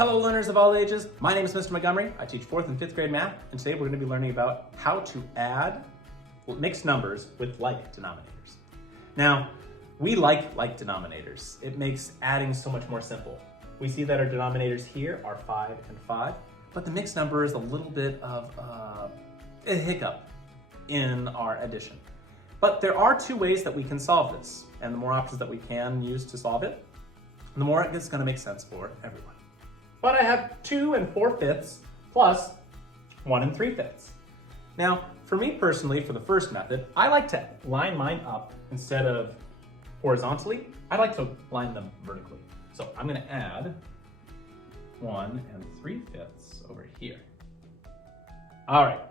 Hello learners of all ages, my name is Mr. Montgomery. I teach 4th and 5th grade math, and today we're going to be learning about how to add mixed numbers with like denominators. Now, we like denominators. It makes adding so much more simple. We see that our denominators here are 5 and 5, but the mixed number is a little bit of a hiccup in our addition. But there are two ways that we can solve this, and the more options that we can use to solve it, the more it's going to make sense for everyone. But I have 2 and 4/5 plus 1 and 3/5. Now, for me personally, for the first method, I like to line mine up instead of horizontally. I like to line them vertically. So I'm going to add 1 and 3/5 over here. All right.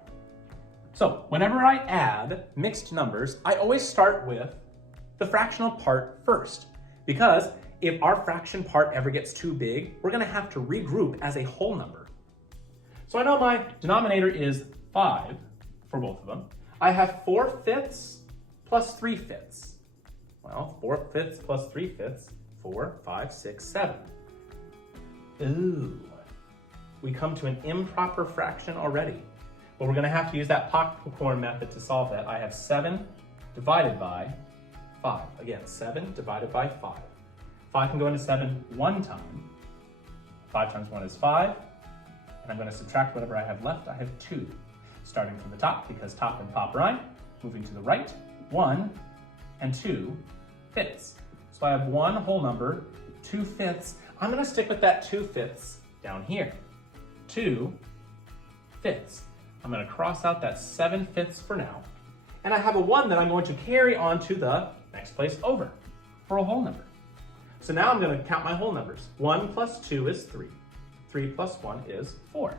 So whenever I add mixed numbers, I always start with the fractional part first, because if our fraction part ever gets too big, we're going to have to regroup as a whole number. So I know my denominator is 5 for both of them. I have 4/5 plus 3/5. Well, 4/5 plus 3/5, 4, 5, 6, 7. Ooh, we come to an improper fraction already. But we're going to have to use that popcorn method to solve that. I have 7 divided by 5. Again, 7 divided by 5. 5 can go into 7 one time. 5 times 1 is 5. And I'm going to subtract whatever I have left. I have 2. Starting from the top, because top and pop rhyme. Moving to the right, 1 and 2/5. So I have one whole number, 2/5. I'm going to stick with that 2/5 down here. 2/5. I'm going to cross out that 7/5 for now. And I have a 1 that I'm going to carry on to the next place over for a whole number. So now I'm going to count my whole numbers. 1 plus 2 is 3. 3 plus 1 is 4.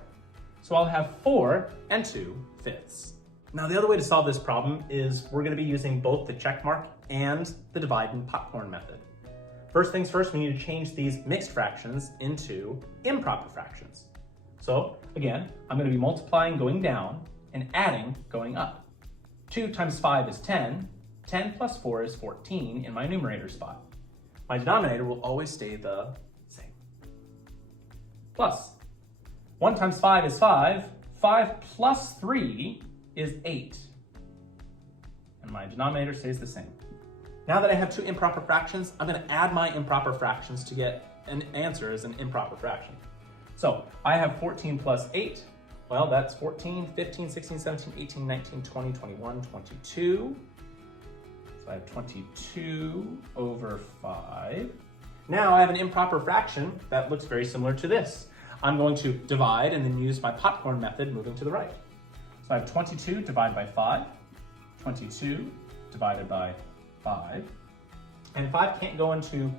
So I'll have 4 and 2/5. Now the other way to solve this problem is we're going to be using both the check mark and the divide and popcorn method. First things first, we need to change these mixed fractions into improper fractions. So again, I'm going to be multiplying going down and adding going up. 2 times 5 is 10. 10 plus 4 is 14 in my numerator spot. My denominator will always stay the same. Plus, 1 times 5 is 5. 5 plus 3 is 8. And my denominator stays the same. Now that I have 2 improper fractions, I'm going to add my improper fractions to get an answer as an improper fraction. So I have 14 plus 8. Well, that's 14, 15, 16, 17, 18, 19, 20, 21, 22. So I have 22 over 5. Now I have an improper fraction that looks very similar to this. I'm going to divide and then use my popcorn method moving to the right. So I have 22 divided by 5. 22 divided by 5. And 5 can't go into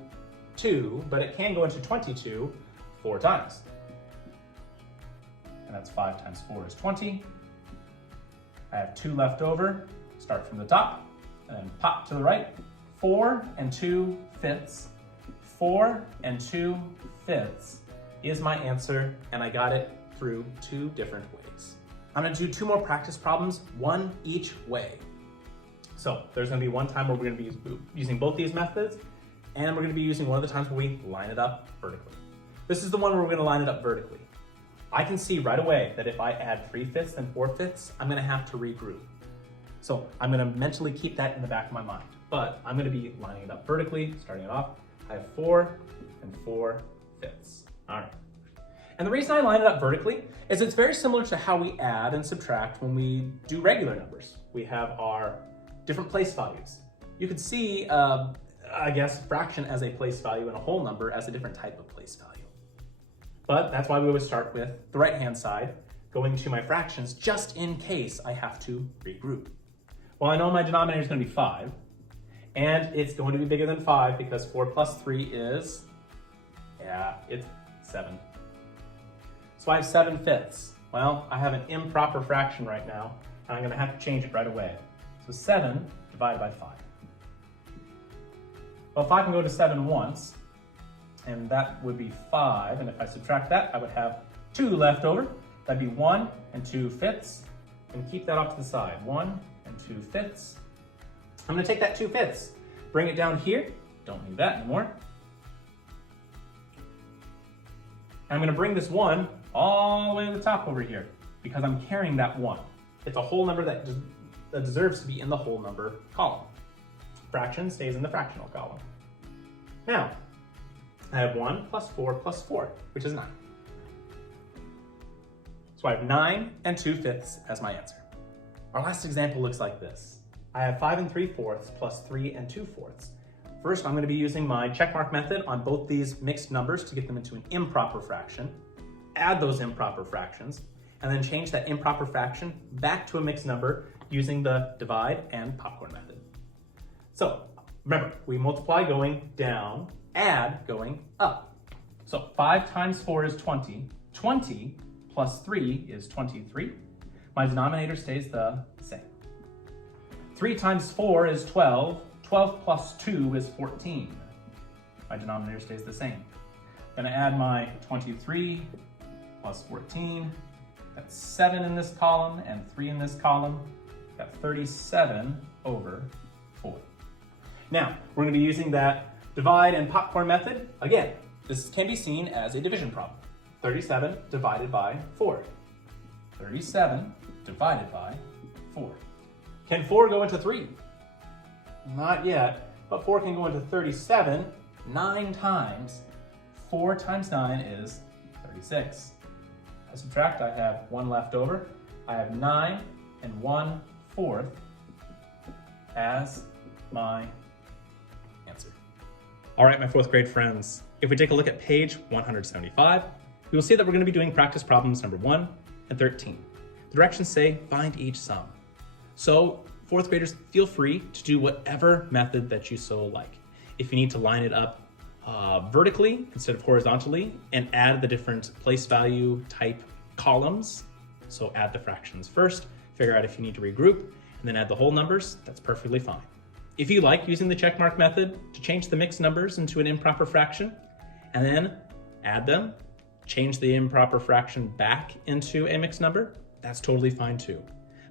2, but it can go into 22 4 times. And that's 5 times 4 is 20. I have 2 left over. Start from the top and pop to the right. 4 and 2/5. 4 and 2/5 is my answer, and I got it through 2 different ways. I'm going to do 2 more practice problems, one each way. So there's going to be one time where we're going to be using both these methods, and we're going to be using one of the times where we line it up vertically. This is the one where we're going to line it up vertically. I can see right away that if I add 3/5 and 4/5, I'm going to have to regroup. So I'm going to mentally keep that in the back of my mind. But I'm going to be lining it up vertically, starting it off. I have 4 and 4/5. All right. And the reason I line it up vertically is it's very similar to how we add and subtract when we do regular numbers. We have our different place values. You could see, I guess, fraction as a place value and a whole number as a different type of place value. But that's why we always start with the right-hand side, going to my fractions, just in case I have to regroup. Well, I know my denominator is going to be 5, and it's going to be bigger than 5 because 4 plus 3 is, it's 7. So I have 7/5. Well, I have an improper fraction right now, and I'm going to have to change it right away. So 7 divided by 5. Well, 5 can go to 7 once, and that would be 5. And if I subtract that, I would have 2 left over. That'd be 1 and 2/5. And keep that off to the side. 1 and 2/5. I'm going to take that 2/5, bring it down here. Don't need that anymore. I'm gonna bring this 1 all the way to the top over here because I'm carrying that 1. It's a whole number that deserves to be in the whole number column. Fraction stays in the fractional column. Now, I have 1 plus 4 plus 4, which is 9. So I have 9 and 2/5 as my answer. Our last example looks like this. I have 5 3/4 plus 3 2/4. First, I'm going to be using my checkmark method on both these mixed numbers to get them into an improper fraction, add those improper fractions, and then change that improper fraction back to a mixed number using the divide and popcorn method. So remember, we multiply going down, add going up. So 5 times 4 is 20. 20 plus 3 is 23. My denominator stays the same. 3 times 4 is 12. 12 plus 2 is 14. My denominator stays the same. I'm gonna add my 23 plus 14. That's 7 in this column and 3 in this column. Got 37 over 4. Now, we're gonna be using that divide and popcorn method. Again, this can be seen as a division problem. 37 divided by 4. 37 divided by 4. Can 4 go into 3? Not yet, but 4 can go into 37 9 times. 4 times 9 is 36. I subtract, I have 1 left over. I have 9 and 1/4 as my answer. All right, my 4th grade friends, if we take a look at page 175, we will see that we're going to be doing practice problems number 1 and 13. The directions say find each sum. So 4th graders, feel free to do whatever method that you so like. If you need to line it up vertically instead of horizontally and add the different place value type columns, so add the fractions first, figure out if you need to regroup, and then add the whole numbers, that's perfectly fine. If you like using the checkmark method to change the mixed numbers into an improper fraction, and then add them, change the improper fraction back into a mixed number, that's totally fine too.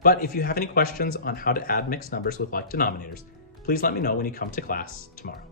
But if you have any questions on how to add mixed numbers with like denominators, please let me know when you come to class tomorrow.